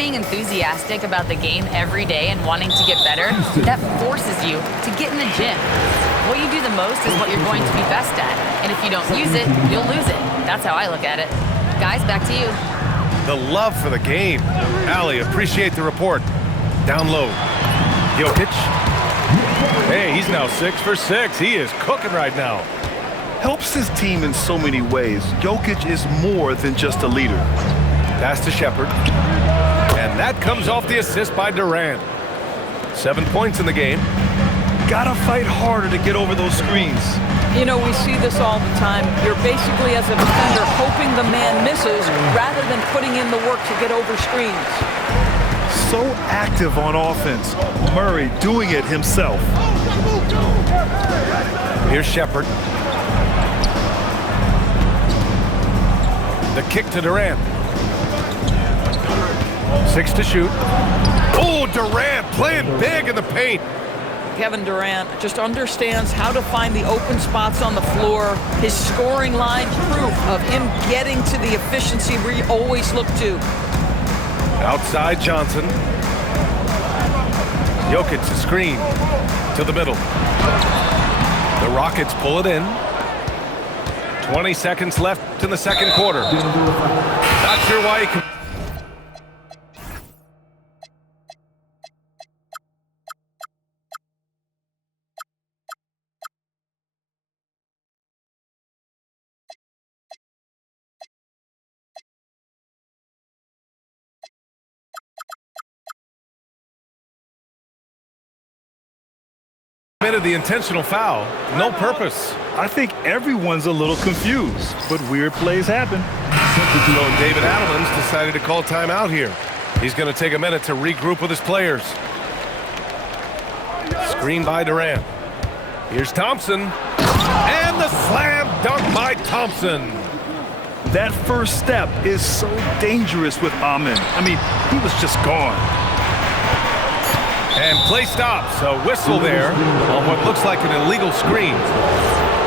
being enthusiastic about the game every day and wanting to get better, that forces you to get in the gym. What you do the most is what you're going to be best at. And if you don't use it, you'll lose it. That's how I look at it. Guys, back to you. The love for the game. Allie, appreciate the report. Down low. Jokic. Hey, he's now 6 for 6. He is cooking right now. Helps his team in so many ways. Jokic is more than just a leader. Pass to Shepard. And that comes off the assist by Durant. 7 points in the game. Gotta fight harder to get over those screens. You know, we see this all the time. You're basically, as a defender, hoping the man misses rather than putting in the work to get over screens. So active on offense. Murray doing it himself. Here's Shepard. The kick to Durant. 6 to shoot. Oh, Durant playing big in the paint. Kevin Durant just understands how to find the open spots on the floor. His scoring line, proof of him getting to the efficiency we always look to. Outside Johnson. Jokic the screen to the middle. The Rockets pull it in. 20 seconds left in the second quarter. Not sure why he could. Committed the intentional foul. No purpose. I think everyone's a little confused, but weird plays happen. So David Adelman's decided to call timeout here. He's going to take a minute to regroup with his players. Screen by Durant. Here's Thompson. And the slam dunk by Thompson. That first step is so dangerous with Amen. I mean, he was just gone. And play stops. A whistle there on what looks like an illegal screen.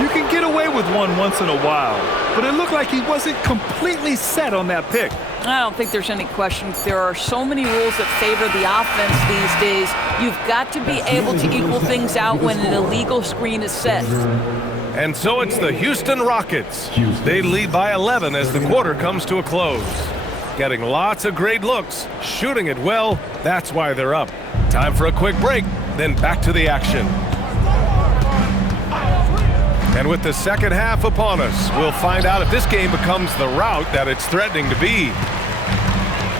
You can get away with one once in a while, but it looked like he wasn't completely set on that pick. I don't think there's any question. There are so many rules that favor the offense these days. You've got to be able to equal things out when an illegal screen is set. And so it's the Houston Rockets. They lead by 11 as the quarter comes to a close. Getting lots of great looks, shooting it well. That's why they're up. Time for a quick break, then back to the action. And with the second half upon us, we'll find out if this game becomes the rout that it's threatening to be.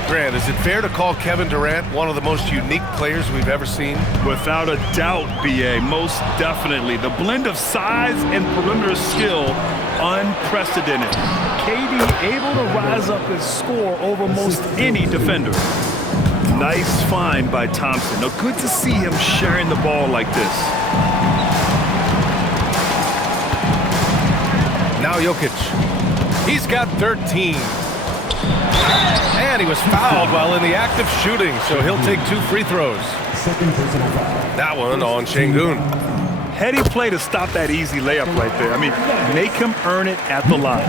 Grant, is it fair to call Kevin Durant one of the most unique players we've ever seen? Without a doubt, B.A., most definitely. The blend of size and perimeter skill, unprecedented. KD able to rise up and score over most any defender. Nice find by Thompson. Now, good to see him sharing the ball like this. Now Jokic. He's got 13. And he was fouled while in the act of shooting, so he'll take 2 free throws. That one on Şengün. Heady play to stop that easy layup right there. I mean, make him earn it at the line.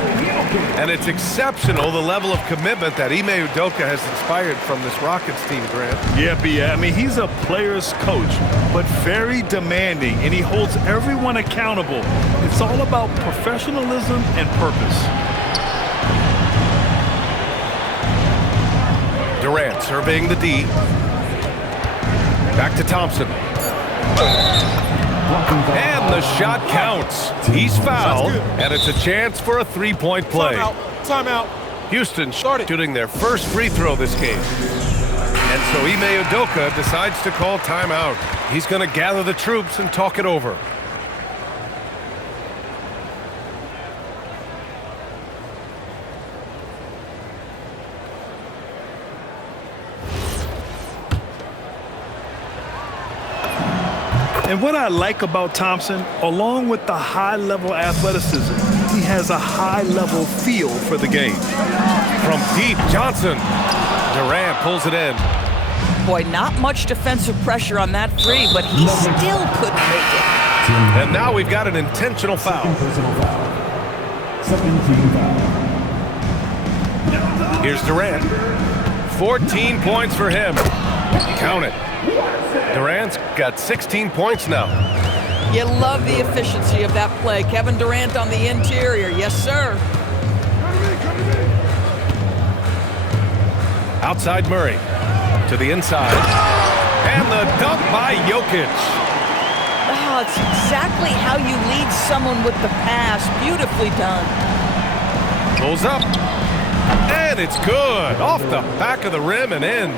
And it's exceptional, the level of commitment that Ime Udoka has inspired from this Rockets team, Grant. Yeah, B.A. I mean, he's a player's coach, but very demanding, and he holds everyone accountable. It's all about professionalism and purpose. Durant surveying the D. Back to Thompson. And the shot counts. He's fouled, and it's a chance for a three-point play. Timeout. Houston shooting their first free throw this game. And so Ime Udoka decides to call timeout. He's going to gather the troops and talk it over. And what I like about Thompson, along with the high-level athleticism, he has a high-level feel for the game. From deep, Johnson. Durant pulls it in. Boy, not much defensive pressure on that three, but he still couldn't make it. And now we've got an intentional foul. Here's Durant. 14 points for him. Count it. Durant's got 16 points now. You love the efficiency of that play. Kevin Durant on the interior. Yes, sir. Outside Murray. To the inside. And the dunk by Jokic. Oh, it's exactly how you lead someone with the pass. Beautifully done. Pulls up. And it's good. Off the back of the rim and in.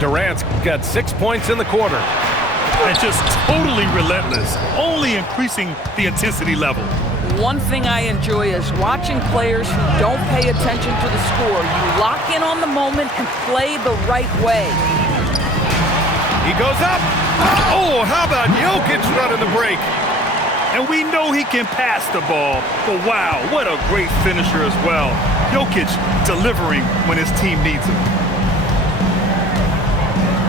Durant's got 6 points in the quarter. And just totally relentless, only increasing the intensity level. One thing I enjoy is watching players who don't pay attention to the score. You lock in on the moment and play the right way. He goes up. Oh, how about Jokic running the break? And we know he can pass the ball, but wow, what a great finisher as well. Jokic delivering when his team needs him.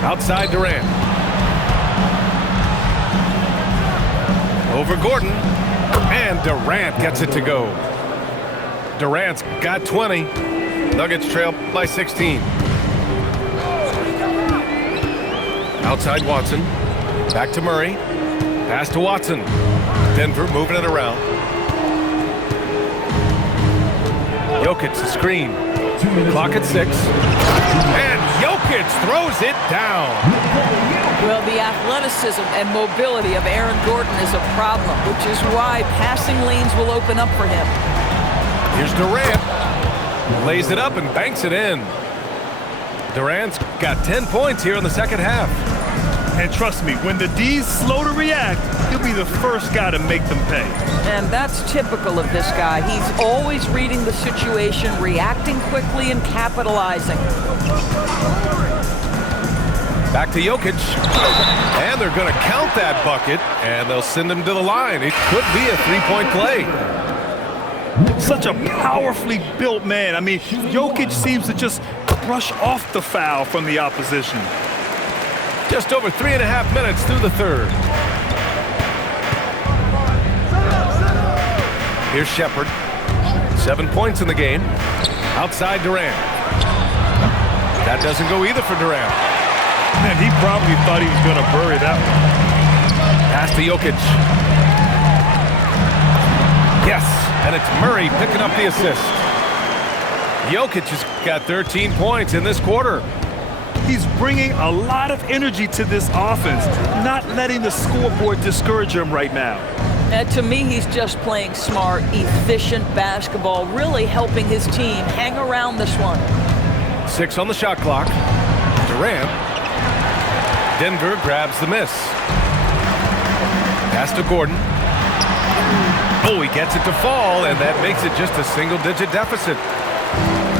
Outside Durant. Over Gordon. And Durant gets it to go. Durant's got 20. Nuggets trail by 16. Outside Watson. Back to Murray. Pass to Watson. Denver moving it around. Jokic the screen. Clock at 6. And Jokic throws it down. Well, the athleticism and mobility of Aaron Gordon is a problem, which is why passing lanes will open up for him. Here's Durant. Lays it up and banks it in. Durant's got 10 points here in the second half. And trust me, when the D's slow to react, he'll be the first guy to make them pay. And that's typical of this guy. He's always reading the situation, reacting quickly, and capitalizing. Back to Jokic. And they're going to count that bucket, and they'll send him to the line. It could be a three-point play. Such a powerfully built man. I mean, Jokic seems to just brush off the foul from the opposition. Just over 3.5 minutes through the third. Here's Shepherd. 7 points in the game. Outside Durant. That doesn't go either for Durant. Man, he probably thought he was going to bury that one. Pass to Jokic. Yes, and it's Murray picking up the assist. Jokic has got 13 points in this quarter. He's bringing a lot of energy to this offense, not letting the scoreboard discourage him right now. And to me, he's just playing smart, efficient basketball, really helping his team hang around this one. 6 on the shot clock. Durant. Denver grabs the miss. Pass to Gordon. Oh, he gets it to fall, and that makes it just a single-digit deficit.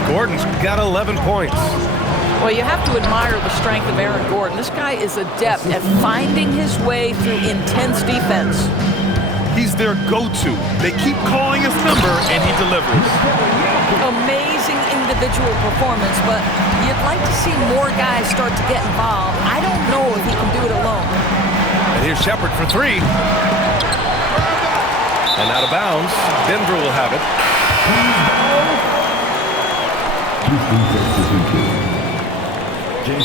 Gordon's got 11 points. Well, you have to admire the strength of Aaron Gordon. This guy is adept at finding his way through intense defense. He's their go-to. They keep calling his number, and he delivers. Amazing individual performance, but you'd like to see more guys start to get involved. I don't know if he can do it alone. And here's Shepherd for 3. And out of bounds. Denver will have it.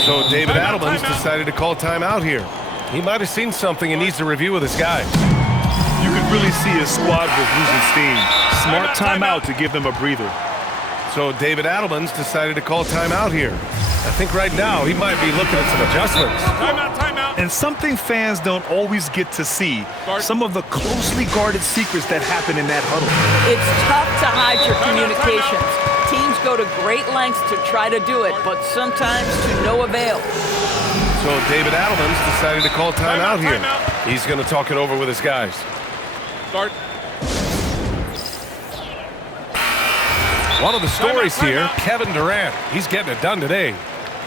So David Adelman's decided to call timeout here. He might have seen something and needs to review with his guys. You can really see his squad was losing steam. Smart timeout to give them a breather. So David Adelman's decided to call timeout here. I think right now he might be looking at some adjustments. Timeout. And something fans don't always get to see, some of the closely guarded secrets that happen in that huddle. It's tough to hide your communications. Teams go to great lengths to try to do it, but sometimes to no avail. So David Adelman's decided to call timeout here. He's going to talk it over with his guys. Start. One of the stories here, Kevin Durant. He's getting it done today.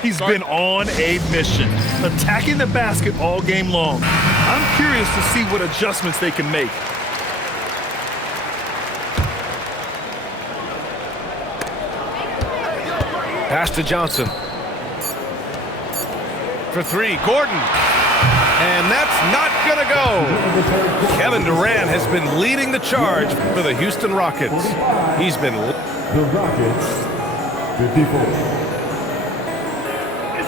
He's been on a mission, attacking the basket all game long. I'm curious to see what adjustments they can make. Pass to Johnson. For 3, Gordon. And that's not going to go. Kevin Durant has been leading the charge for the Houston Rockets. He's been... The Rockets, 54.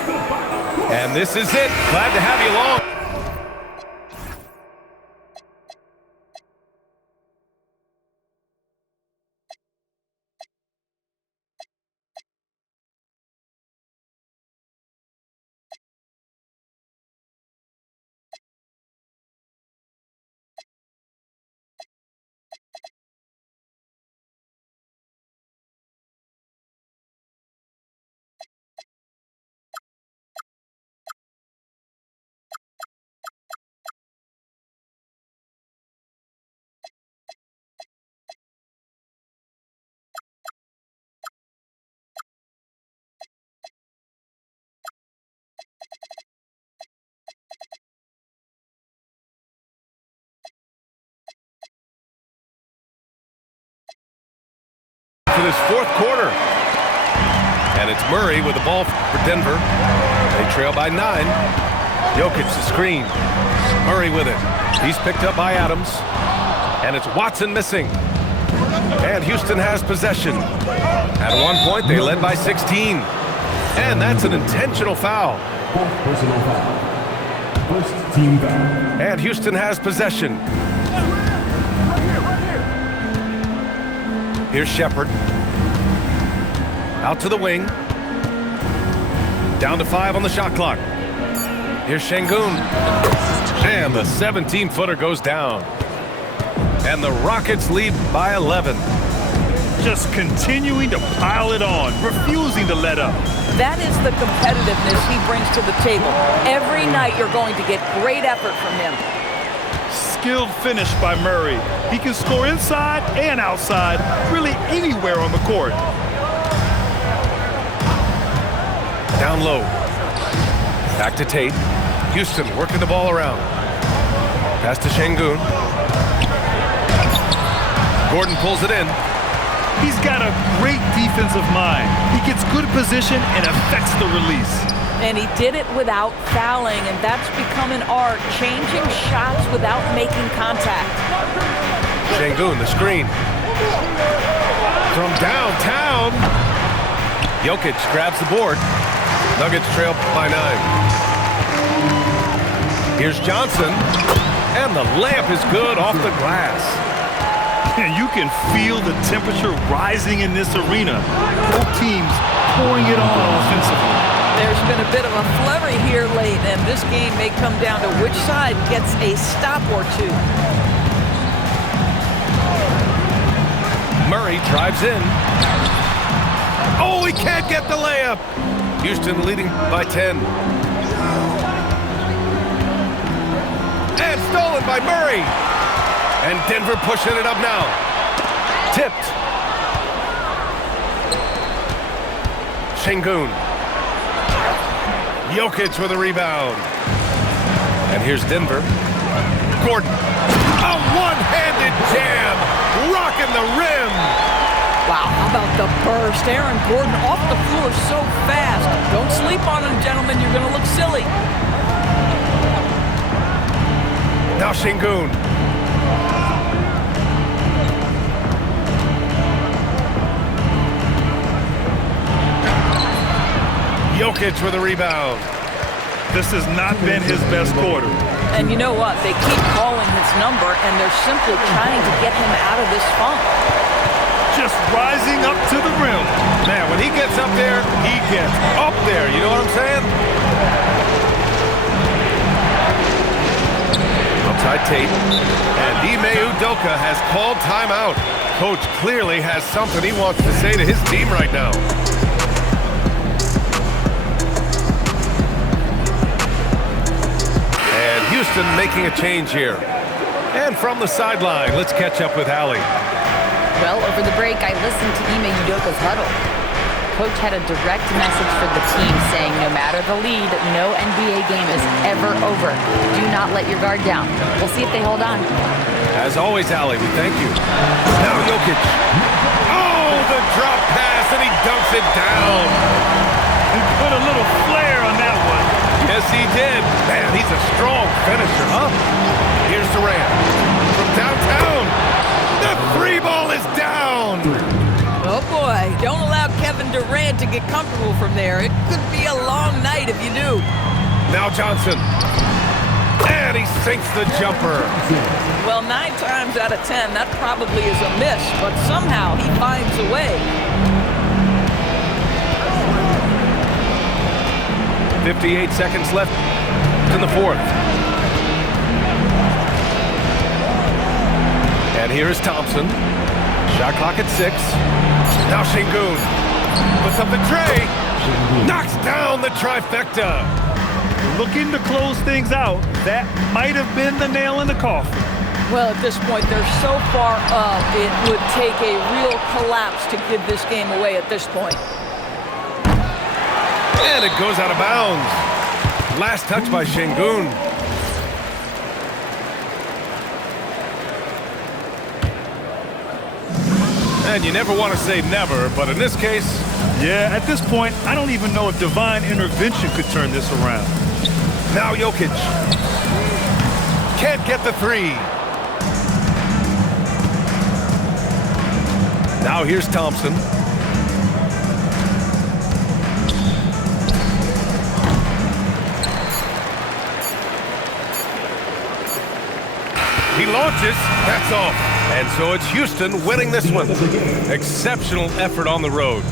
And this is it. Glad to have you along. For this fourth quarter. And it's Murray with the ball for Denver. They trail by 9. Jokic the screen. Murray with it. He's picked up by Adams. And it's Watson missing. And Houston has possession. At one point, they led by 16. And that's an intentional foul. Personal foul. First team foul. And Houston has possession. Here's Shepherd. Out to the wing. Down to 5 on the shot clock. Here's Şengün. And the 17-footer goes down. And the Rockets lead by 11. Just continuing to pile it on, refusing to let up. That is the competitiveness he brings to the table. Every night you're going to get great effort from him. Skilled finish by Murray. He can score inside and outside, really anywhere on the court. Down low. Back to Tate. Houston working the ball around. Pass to Şengün. Gordon pulls it in. He's got a great defensive mind. He gets good position and affects the release. And he did it without fouling, and that's become an art, changing shots without making contact. Şengün, the screen. From downtown. Jokic grabs the board. Nuggets trail by 9. Here's Johnson. And the layup is good off the glass. And you can feel the temperature rising in this arena. Both teams pouring it on offensively. There's been a bit of a flurry here late, and this game may come down to which side gets a stop or two. Murray drives in. Oh, he can't get the layup. Houston leading by 10. And stolen by Murray. And Denver pushing it up now. Tipped. Şengün. Jokic with a rebound. And here's Denver. Gordon. A one-handed jam. Rocking the rim. Wow, how about the burst? Aaron Gordon off the floor so fast. Don't sleep on him, gentlemen. You're going to look silly. Now Şengün. Jokic with a rebound. This has not been his best quarter. And you know what? They keep calling his number, and they're simply trying to get him out of this funk. Just rising up to the rim. Man, when he gets up there, he gets up there. You know what I'm saying? Outside Tate. And Ime Udoka has called timeout. Coach clearly has something he wants to say to his team right now. And Houston making a change here. And from the sideline, let's catch up with Allie. Well, over the break, I listened to Ime Udoka's huddle. Coach had a direct message for the team saying no matter the lead, no NBA game is ever over. Do not let your guard down. We'll see if they hold on. As always, Allie, we thank you. Now Jokic. Oh, the drop pass, and he dunks it down. He put a little flair on that one. Yes, he did. Man, he's a strong finisher, huh? Here's Durant. From downtown. The free ball is down. Oh, boy. Don't allow Kevin Durant to get comfortable from there. It could be a long night if Now Johnson. And he sinks the jumper. Well, 9 times out of 10, that probably is a miss, but somehow he finds a way. 58 seconds left in the fourth. And here's Thompson. Shot clock at 6. Now Şengün puts up the tray. Knocks down the trifecta. Looking to close things out. That might have been the nail in the coffin. Well, at this point, they're so far up, it would take a real collapse to give this game away at this point. And it goes out of bounds. Last touch by Şengün. And you never want to say never, but in this case... Yeah, at this point, I don't even know if divine intervention could turn this around. Now Jokic. Can't get the three. Now here's Thompson. He launches. That's off. And so it's Houston winning this one. Exceptional effort on the road.